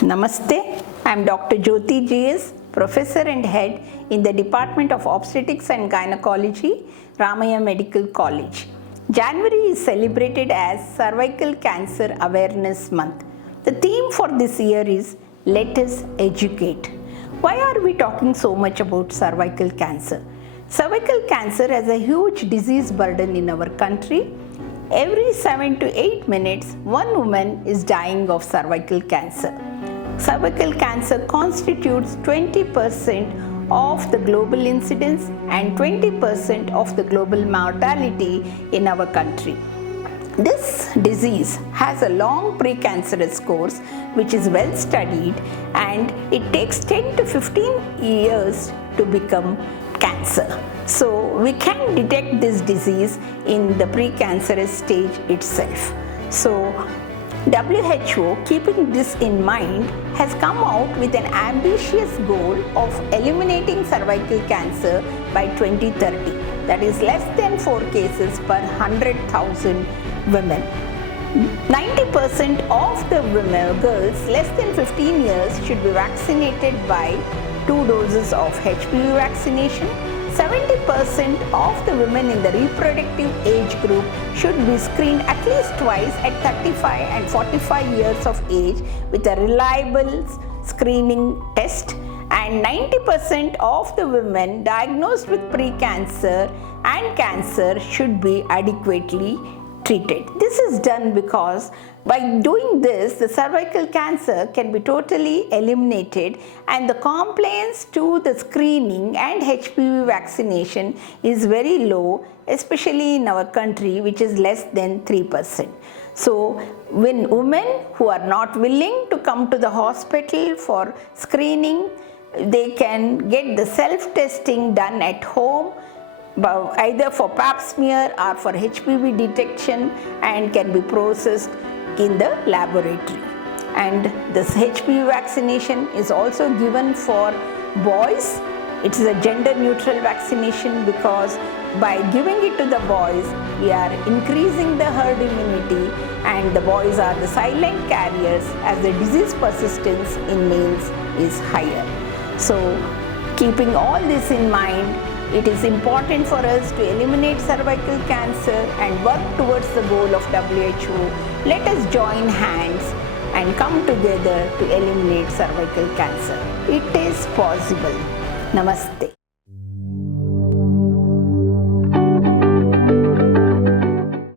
Namaste, I am Dr. Jyothi GS, Professor and Head in the Department of Obstetrics and Gynecology, Ramaiah Medical College. January is celebrated as Cervical Cancer Awareness Month. The theme for this year is Let Us Educate. Why are we talking so much about cervical cancer? Cervical cancer has a huge disease burden in our country. Every 7 to 8 minutes, one woman is dying of cervical cancer. Cervical cancer constitutes 20% of the global incidence and 20% of the global mortality in our country. This disease has a long precancerous course which is well studied, and it takes 10 to 15 years to become cancer. So we can detect this disease in the precancerous stage itself. So WHO, keeping this in mind, has come out with an ambitious goal of eliminating cervical cancer by 2030. That is less than 4 cases per 100,000 women. 90% of the women, girls less than 15 years should be vaccinated by 2 doses of HPV vaccination. 70% of the women in the reproductive age group should be screened at least twice at 35 and 45 years of age with a reliable screening test, and 90% of the women diagnosed with precancer and cancer should be adequately treated. This is done because by doing this, the cervical cancer can be totally eliminated, and the compliance to the screening and HPV vaccination is very low, especially in our country, which is less than 3%. So when women who are not willing to come to the hospital for screening, they can get the self-testing done at home, either for pap smear or for HPV detection, and can be processed in the laboratory. And this HPV vaccination is also given for boys. It is a gender neutral vaccination because by giving it to the boys, we are increasing the herd immunity, and the boys are the silent carriers as the disease persistence in males is higher. So keeping all this in mind, it is important for us to eliminate cervical cancer and work towards the goal of WHO. Let us join hands and come together to eliminate cervical cancer. It is possible. Namaste.